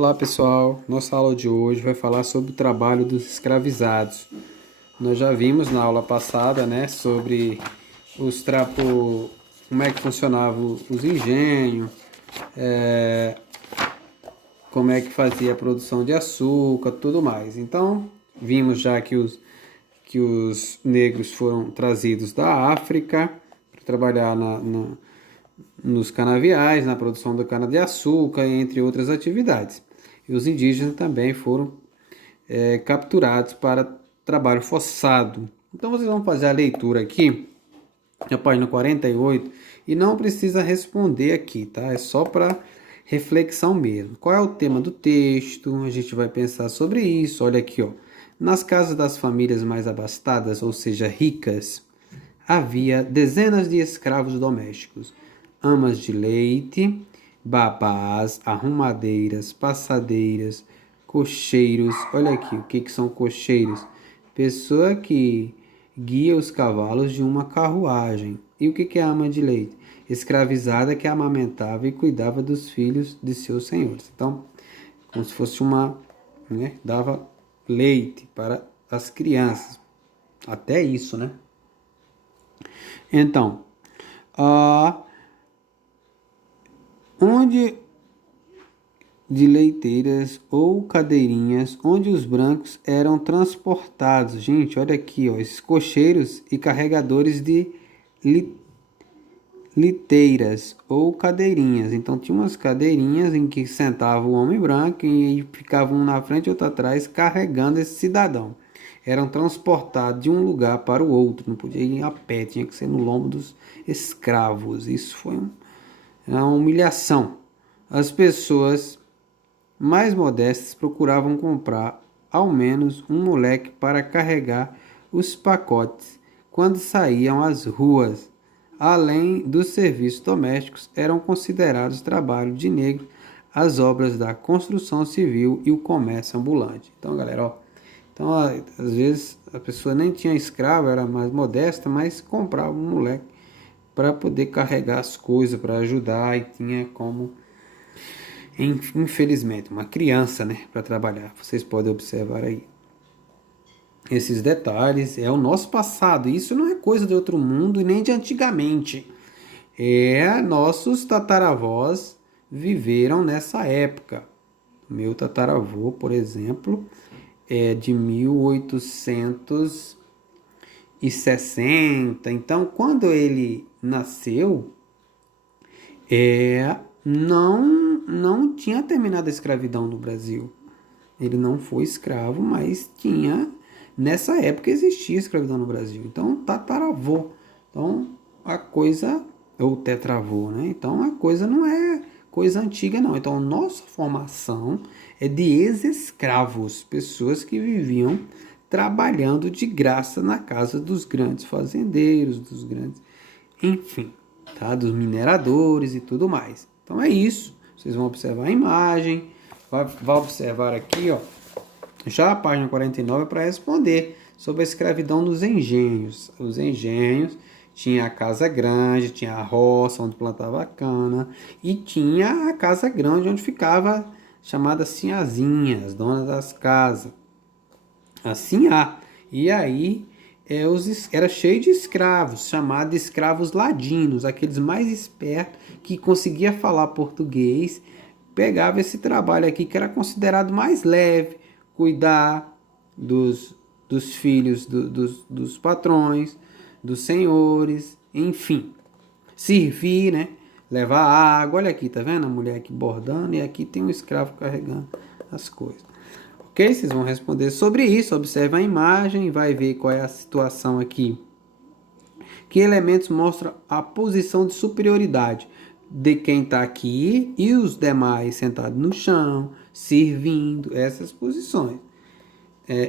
Olá pessoal, nossa aula de hoje vai falar sobre o trabalho dos escravizados. Nós já vimos na aula passada, né, sobre como é que funcionavam os engenhos, como é que fazia a produção de açúcar, tudo mais. Então, vimos já que os negros foram trazidos da África para trabalhar nos canaviais, na produção da cana-de-açúcar, entre outras atividades. E os indígenas também foram capturados para trabalho forçado. Então vocês vão fazer a leitura aqui, na página 48, e não precisa responder aqui, tá? É só para reflexão mesmo. Qual é o tema do texto? A gente vai pensar sobre isso. Olha aqui, ó. Nas casas das famílias mais abastadas, ou seja, ricas, havia dezenas de escravos domésticos, amas de leite, babás, arrumadeiras, passadeiras, cocheiros. Olha aqui, o que são cocheiros? Pessoa que guia os cavalos de uma carruagem. E o que é ama de leite? Escravizada que amamentava e cuidava dos filhos de seus senhores. Então, como se fosse né, dava leite para as crianças. Até isso, né? Então, onde de leiteiras ou cadeirinhas onde os brancos eram transportados. Gente, olha aqui, ó, esses cocheiros e carregadores de liteiras ou cadeirinhas. Então tinha umas cadeirinhas em que sentava o homem branco e ficava um na frente e outro atrás carregando esse cidadão. Eram transportados de um lugar para o outro, não podia ir a pé, tinha que ser no lombo dos escravos. Isso foi uma humilhação. As pessoas mais modestas procuravam comprar ao menos um moleque para carregar os pacotes quando saíam às ruas. Além dos serviços domésticos, eram considerados trabalho de negro as obras da construção civil e o comércio ambulante. Então, galera, ó, então, às vezes a pessoa nem tinha escravo, era mais modesta, mas comprava um moleque para poder carregar as coisas, para ajudar e tinha como, infelizmente, uma criança, né, para trabalhar. Vocês podem observar aí. Esses detalhes é o nosso passado. Isso não é coisa de outro mundo e nem de antigamente. Nossos tataravós viveram nessa época. Meu tataravô, por exemplo, é de 1860. Então, quando ele nasceu, não tinha terminado a escravidão no Brasil. Ele não foi escravo, mas nessa época existia escravidão no Brasil. Então, tataravô. Então, a coisa, ou tetravô, né? Então, a coisa não é coisa antiga, não. Então, nossa formação é de ex-escravos, pessoas que viviam trabalhando de graça na casa dos grandes fazendeiros, dos grandes, enfim, tá? Dos mineradores e tudo mais. Então, é isso. Vocês vão observar a imagem, vai observar aqui, ó, já a página 49 é para responder sobre a escravidão nos engenhos. Os engenhos tinha a casa grande, tinha a roça onde plantava a cana e tinha a casa grande onde ficava chamada sinhazinha, as donas das casas. A sinhá. E aí era cheio de escravos, chamados de escravos ladinos, aqueles mais espertos que conseguia falar português, pegava esse trabalho aqui que era considerado mais leve, cuidar dos filhos dos patrões, dos senhores, enfim, servir, né? Levar água. Olha aqui, tá vendo a mulher aqui bordando e aqui tem um escravo carregando as coisas. Ok? Vocês vão responder sobre isso. Observe a imagem e vai ver qual é a situação aqui. Que elementos mostram a posição de superioridade de quem está aqui e os demais sentados no chão, servindo, essas posições.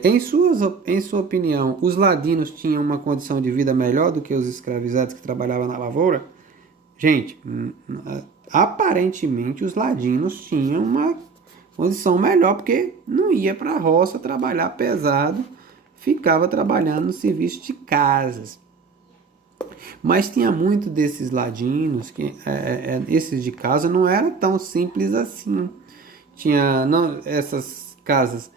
Em sua opinião, os ladinos tinham uma condição de vida melhor do que os escravizados que trabalhavam na lavoura? Gente, aparentemente os ladinos tinham uma condição melhor porque não ia para a roça trabalhar pesado, ficava trabalhando no serviço de casas. Mas tinha muito desses ladinos, que esses de casa não era tão simples assim. tinha não, essas casas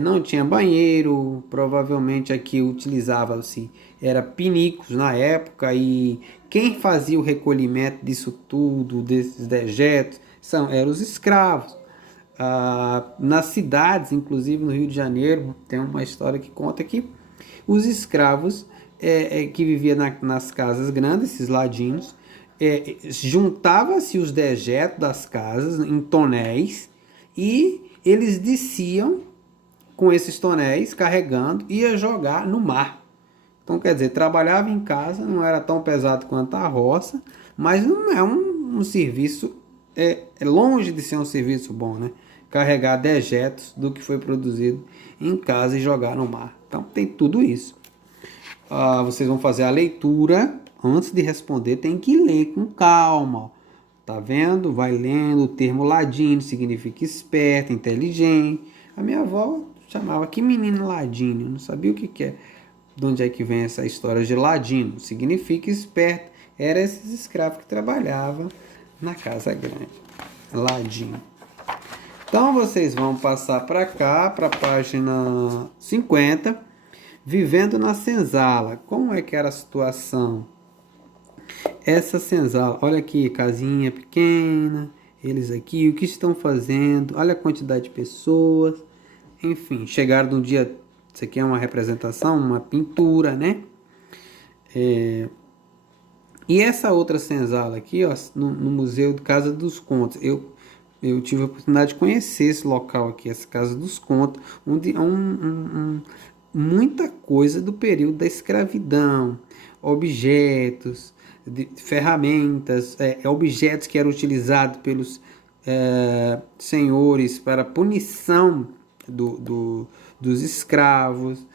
não tinha banheiro, provavelmente aqui utilizava-se era pinicos na época, e quem fazia o recolhimento disso tudo, desses dejetos, eram os escravos. Nas cidades, inclusive no Rio de Janeiro, tem uma história que conta que os escravos que viviam nas casas grandes, esses ladinos, juntava-se os dejetos das casas em tonéis e eles desciam com esses tonéis carregando e ia jogar no mar. Então, quer dizer, trabalhava em casa, não era tão pesado quanto a roça, mas não é um serviço, é longe de ser um serviço bom, né? Carregar dejetos do que foi produzido em casa e jogar no mar. Então, tem tudo isso. Vocês vão fazer a leitura. Antes de responder, tem que ler com calma. Tá vendo? Vai lendo. O termo ladino significa esperto, inteligente. A minha avó chamava que menino ladino. Eu não sabia o que é. De onde é que vem essa história de ladino? Significa esperto. Era esses escravos que trabalhavam na casa grande. Ladino. Então, vocês vão passar para cá, para a página 50. Vivendo na senzala. Como é que era a situação? Essa senzala, olha aqui, casinha pequena, eles aqui, o que estão fazendo? Olha a quantidade de pessoas. Enfim, chegaram no dia, isso aqui é uma representação, uma pintura, né? E essa outra senzala aqui, ó, no Museu de Casa dos Contos, eu tive a oportunidade de conhecer esse local aqui, essa Casa dos Contos, onde muita coisa do período da escravidão, objetos, ferramentas, objetos que eram utilizados pelos senhores para punição dos escravos,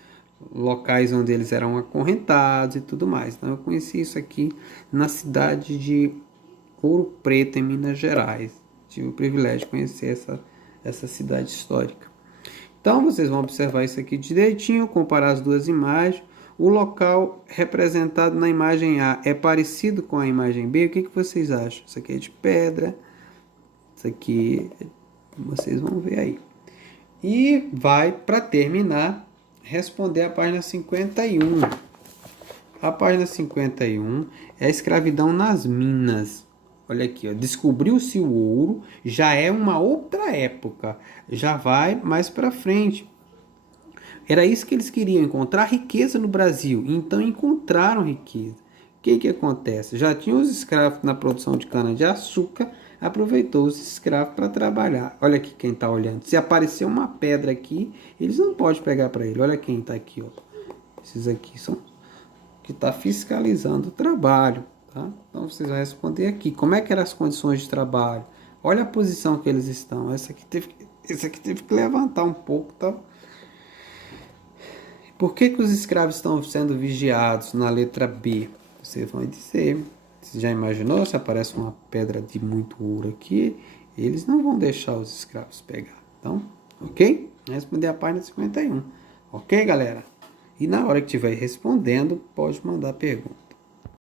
locais onde eles eram acorrentados e tudo mais. Então eu conheci isso aqui na cidade de Ouro Preto, em Minas Gerais. Tive o privilégio de conhecer essa cidade histórica. Então vocês vão observar isso aqui direitinho, comparar as duas imagens. O local representado na imagem A é parecido com a imagem B. O que vocês acham? Isso aqui é de pedra. Isso aqui vocês vão ver aí. E vai, para terminar, responder a página 51. A página 51 é a escravidão nas minas. Olha aqui, ó, descobriu-se o ouro, já é uma outra época, já vai mais para frente. Era isso que eles queriam, encontrar riqueza no Brasil, então encontraram riqueza. O que acontece? Já tinha os escravos na produção de cana-de-açúcar, aproveitou os escravos para trabalhar. Olha aqui quem está olhando. Se aparecer uma pedra aqui, eles não podem pegar para ele. Olha quem está aqui. Ó. Esses aqui são que está fiscalizando o trabalho. Tá? Então vocês vão responder aqui. Como é que eram as condições de trabalho? Olha a posição que eles estão. Esse aqui teve que levantar um pouco. Tá? Por que os escravos estão sendo vigiados na letra B? Vocês vão dizer. Você já imaginou se aparece uma pedra de muito ouro aqui? Eles não vão deixar os escravos pegar. Então, ok? Responder a página 51. Ok, galera? E na hora que estiver respondendo, pode mandar pergunta.